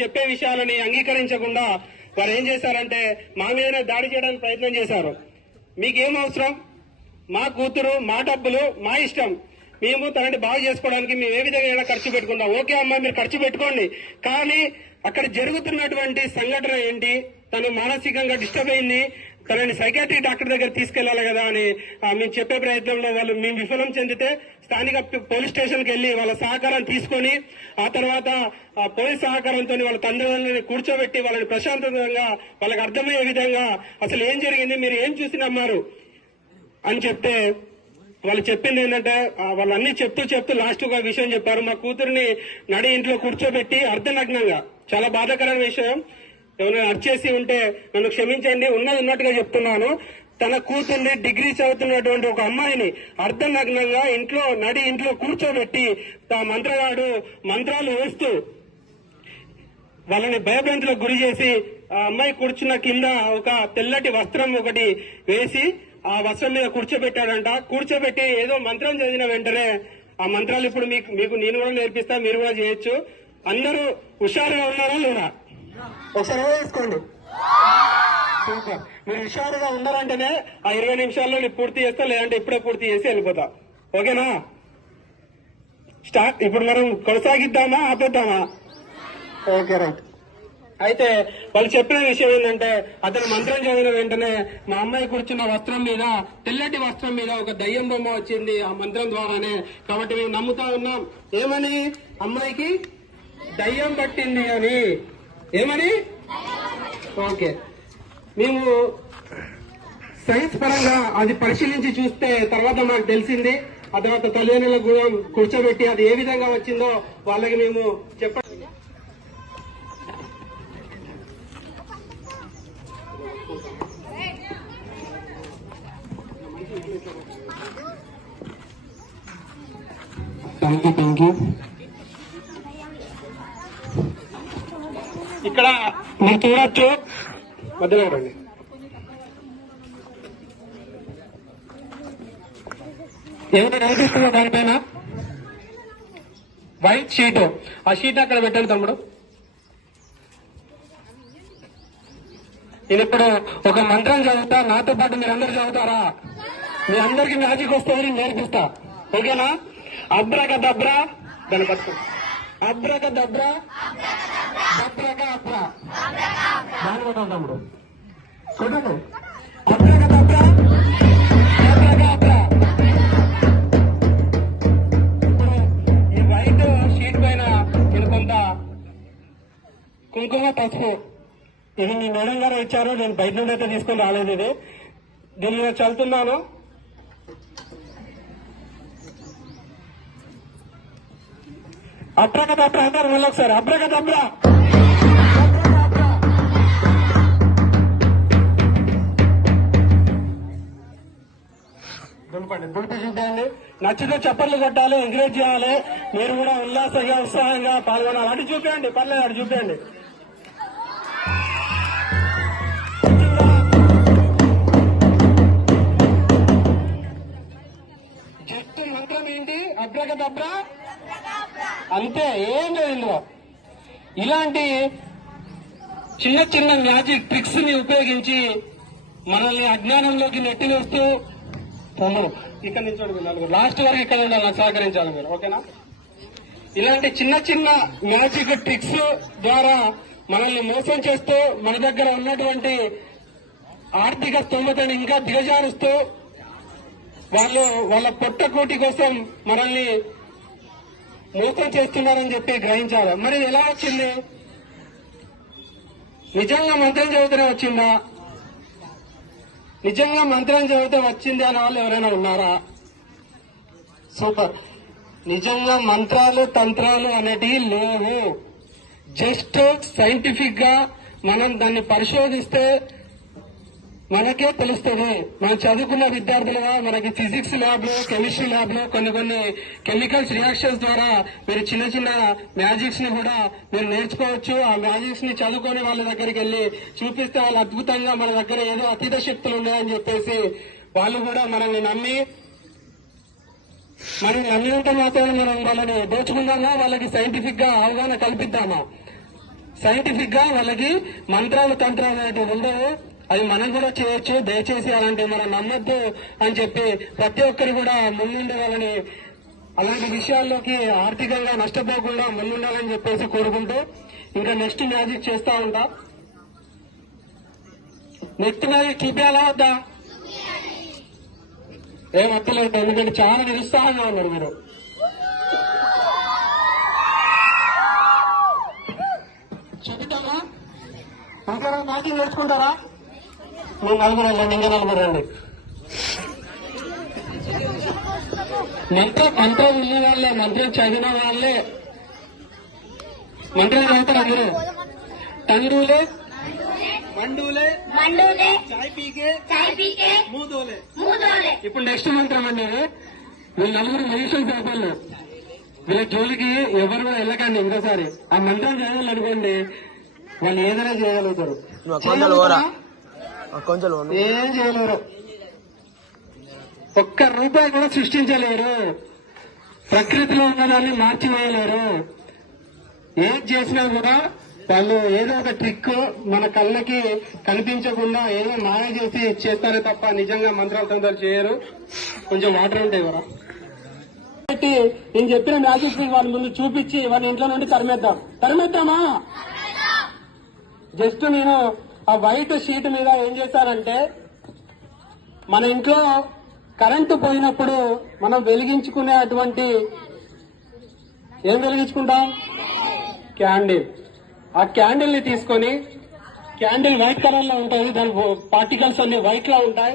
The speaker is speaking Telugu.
చెప్పే విషయాలని అంగీకరించకుండా వారు ఏం చేశారంటే మా మీదనే దాడి చేయడానికి ప్రయత్నం చేశారు. మీకేం అవసరం? మా కూతురు, మా డబ్బులు, మా ఇష్టం. మేము తనని బాగు చేసుకోవడానికి మేము ఏ విధంగా ఖర్చు పెట్టుకుంటాం. ఓకే అమ్మా, మీరు ఖర్చు పెట్టుకోండి. కానీ అక్కడ జరుగుతున్నటువంటి సంఘటన ఏంటి? తను మానసికంగా డిస్టర్బ్ అయింది, తనని సైకాట్రిక్ డాక్టర్ దగ్గర తీసుకెళ్లాలి కదా అని మేము చెప్పే ప్రయత్నంలో వాళ్ళు మేము విఫలం చెందితే స్థానిక పోలీస్ స్టేషన్కి వెళ్లి వాళ్ళ సహకారం తీసుకొని ఆ తర్వాత పోలీస్ సహకారంతో వాళ్ళ తండ్రులని కూర్చోబెట్టి వాళ్ళని ప్రశాంతంగా వాళ్ళకి అర్థమయ్యే విధంగా అసలు ఏం జరిగింది, మీరు ఏం చూసి నమ్మారు అని చెప్తే వాళ్ళు చెప్పింది ఏంటంటే వాళ్ళు అన్ని చెప్తూ లాస్ట్ ఒక విషయం చెప్పారు. మా కూతురిని నడి ఇంట్లో కూర్చోబెట్టి అర్ధనగ్నంగా, చాలా బాధాకరమైన విషయం, ఎవరైనా అర్చేసి ఉంటే నన్ను క్షమించండి, ఉన్నది ఉన్నట్టుగా చెప్తున్నాను. తన కూతుర్ని డిగ్రీ చదువుతున్నటువంటి ఒక అమ్మాయిని అర్ధనగ్నంగా నడి ఇంట్లో కూర్చోబెట్టి ఆ మంత్రగాడు మంత్రాలు వేస్తూ వాళ్ళని భయభ్రాంతులకు గురి చేసి ఆ అమ్మాయి కూర్చున్న కింద ఒక తెల్లటి వస్త్రం ఒకటి వేసి ఆ వస్త్రం మీద కూర్చోబెట్టాడంట. కూర్చోబెట్టి ఏదో మంత్రం చదివిన వెంటనే ఆ మంత్రాలు ఇప్పుడు మీకు నేను కూడా నేర్పిస్తా, మీరు కూడా చేయొచ్చు. అందరూ హుషారుగా ఉన్నారా లేదా? ఒకసారి వేసుకోండి. మీరు హుషారుగా ఉన్నారంటేనే ఆ 20 నిమిషాల్లో నేను పూర్తి చేస్తా, లేదంటే ఇప్పుడే పూర్తి చేసి వెళ్ళిపోతా. ఓకేనా? స్టార్ట్. ఇప్పుడు మనం కొనసాగిద్దామా, ఆపేద్దామా? Okay, right. అయితే వాళ్ళు చెప్పిన విషయం ఏంటంటే అతను మంత్రం చదివిన వెంటనే మా అమ్మాయి కూర్చున్న వస్త్రం మీద, తెల్లటి వస్త్రం మీద ఒక దయ్యం బొమ్మ వచ్చింది ఆ మంత్రం ద్వారానే. కాబట్టి మేము నమ్ముతా ఉన్నాం. ఏమని? అమ్మాయికి దయ్యం పట్టింది అని. ఏమని? ఓకే. మేము సైన్స్ పరంగా అది పరిశీలించి చూస్తే తర్వాత మాకు తెలిసింది. ఆ తర్వాత తల్లిదండ్రులకు కూడా కూర్చోబెట్టి అది ఏ విధంగా వచ్చిందో వాళ్ళకి మేము చెప్పండి. Thank you. ఇక్కడ మీరు చూడొచ్చు, మధ్యలో రండి. ఏమైనా కనిపిస్తుందో దానిపైన వైట్ షీట్. ఆ షీట్ అక్కడ పెట్టండి తమ్ముడు. నేను ఇప్పుడు ఒక మంత్రం చదువుతా, నాతో పాటు మీరు అందరు చదువుతారా? మీ అందరికి మ్యాజిక్ వస్తుంది, నేర్పిస్తా. ఓకేనా? అబ్రకదబ్రా, దాన్ని పట్టుకో. అబ్రకదబ్రా, అబ్రకదబ్రా, దాన్ని కొట్టాలి తమ్ముడు. కొట్టండి. Abracadabra, abracadabra. ఇప్పుడు ఈ వైట్ షీట్ పైన నేను కొంత కుంకుమ, పసుపు, ఇది మీ మేడం గారు ఇచ్చారు, నేను బయట నుండి అయితే తీసుకుని రాలేదు. ఇది దీన్ని నేను చదువుతున్నాను. అబ్రకదబ్రా అన్నారు మళ్ళీ ఒకసారి. అబ్రకదబ్రా. దులిపి చూడండి. నచ్చితే చప్పట్లు కొట్టాలి, ఎంకరేజ్ చేయాలి. మీరు కూడా ఉత్సాహంగా పాల్గొనాలి. అటు చూపించండి, పర్లేదు, అటు చూపించండి. జస్ట్ మంత్రం ఏంటి? అబ్రకదబ్రా, అంతే, ఏం లేదు ఇందులో. ఇలాంటి చిన్న చిన్న మ్యాజిక్ ట్రిక్స్ ని ఉపయోగించి మనల్ని అజ్ఞానంలోకి నెట్టివేస్తూ, ఇక్కడ నుంచి లాస్ట్ వరకు ఇక్కడ ఉండాలి, నాకు సహకరించాలి మీరు. ఓకేనా? ఇలాంటి చిన్న చిన్న మ్యాజిక్ ట్రిక్స్ ద్వారా మనల్ని మోసం చేస్తూ మన దగ్గర ఉన్నటువంటి ఆర్థిక స్తోమతని ఇంకా దిగజారుస్తూ వాళ్ళ పొట్టకోటి కోసం మనల్ని మోసం చేస్తున్నారని చెప్పి గ్రహించాలి. మరి ఇది ఎలా వచ్చింది? నిజంగా మంత్రం చదివితేనే వచ్చిందా? నిజంగా మంత్రం చదివితే వచ్చింది అనే వాళ్ళు ఎవరైనా ఉన్నారా? సూపర్. నిజంగా మంత్రాలు, తంత్రాలు అనేటివి లేవు. జస్ట్ సైంటిఫిక్ గా మనం దాన్ని పరిశోధిస్తే మనకే తెలుస్తుంది. మనం చదువుకున్న విద్యార్థులుగా మనకి ఫిజిక్స్ ల్యాబ్ లో, కెమిస్ట్రీ ల్యాబ్ లో కొన్ని కెమికల్స్ రియాక్షన్స్ ద్వారా మీరు చిన్న చిన్న మ్యాజిక్స్ ని కూడా మీరు నేర్చుకోవచ్చు. ఆ మ్యాజిక్స్ ని చదువుకొని వాళ్ళ దగ్గరికి వెళ్లి చూపిస్తే వాళ్ళు అద్భుతంగా మన దగ్గర ఏదో అతీత శక్తులు ఉన్నాయని చెప్పేసి వాళ్ళు కూడా మనల్ని నమ్మి, మనం నమ్మినంత మాత్రమే మనం వాళ్ళని దోచుకుందామా, వాళ్ళకి సైంటిఫిక్ గా అవగాహన కల్పిద్దామా? సైంటిఫిక్ గా వాళ్ళకి మంత్రాలు తంత్రాలు అనేటివి ఉండవు. అది మనం కూడా చేయొచ్చు. దయచేసి అలాంటి మనం నమ్మొద్దు అని చెప్పి ప్రతి ఒక్కరు కూడా ముందుండే వాళ్ళని అలాంటి విషయాల్లోకి ఆర్థికంగా నష్టపోకుండా ముందుండాలని చెప్పేసి కోరుకుంటూ ఇంకా నెక్స్ట్ మ్యాజిక్ చేస్తా ఉంటా. నెక్స్ట్ మ్యాజిక్ చూపించాలా వద్దా? ఏం వద్దలేదు, ఎందుకంటే చాలా నిరుత్సాహంగా ఉన్నారు మీరు. చెబుతామా? ఇంకా మ్యాజిక్ నేర్చుకుంటారా? మీరు నలుగురు వెళ్ళండి, ఇంకా నలుగురు రండి. మంత్రం ఉన్న వాళ్ళే, మంత్రం చదివిన వాళ్ళే. మంత్రం చదువుతారు అందరూ. తండూలే మండూలే మండూలే చాయ్ పీకే చాయ్ పీకే మూదోలే. మూదోలే. ఇప్పుడు నెక్స్ట్ మంత్రం అండి. వీళ్ళు నలుగురు మనుషులు చేపలు. వీళ్ళ జోలికి ఎవరు కూడా వెళ్ళకండి. ఇంకోసారి ఆ మంత్రం చేయాలనుకోండి, వాళ్ళు ఏదైనా చేయగలుగుతారు. ఏం చేయలేరు. ఒక్క రూపాయి కూడా సృష్టించలేరు. ప్రకృతిలో ఉన్నదాన్ని మార్చివేయలేరు. ఏం చేసినా కూడా వాళ్ళు ఏదో ఒక ట్రిక్ మన కళ్ళకి కనిపించకుండా ఏదో మాయ చేసి చేస్తారే తప్ప నిజంగా మంత్రాలు తంత్రాలు చేయరు. కొంచెం వాటర్ ఉంటాయి కదా పెట్టి నేను చెప్పిన మ్యాజిక్ వాళ్ళ ముందు చూపించి వాళ్ళ ఇంట్లో నుండి తరిమేద్దామా? జస్ట్ నేను ఆ వైట్ షీట్ మీద ఏం చేశానంటే, మన ఇంట్లో కరెంటు పోయినప్పుడు మనం వెలిగించుకునే అటువంటి ఏం వెలిగించుకుంటాం? క్యాండిల్. ఆ క్యాండిల్ ని తీసుకొని, క్యాండిల్ వైట్ కలర్ లో ఉంటుంది, దాని పార్టికల్స్ అన్ని వైట్ లో ఉంటాయి.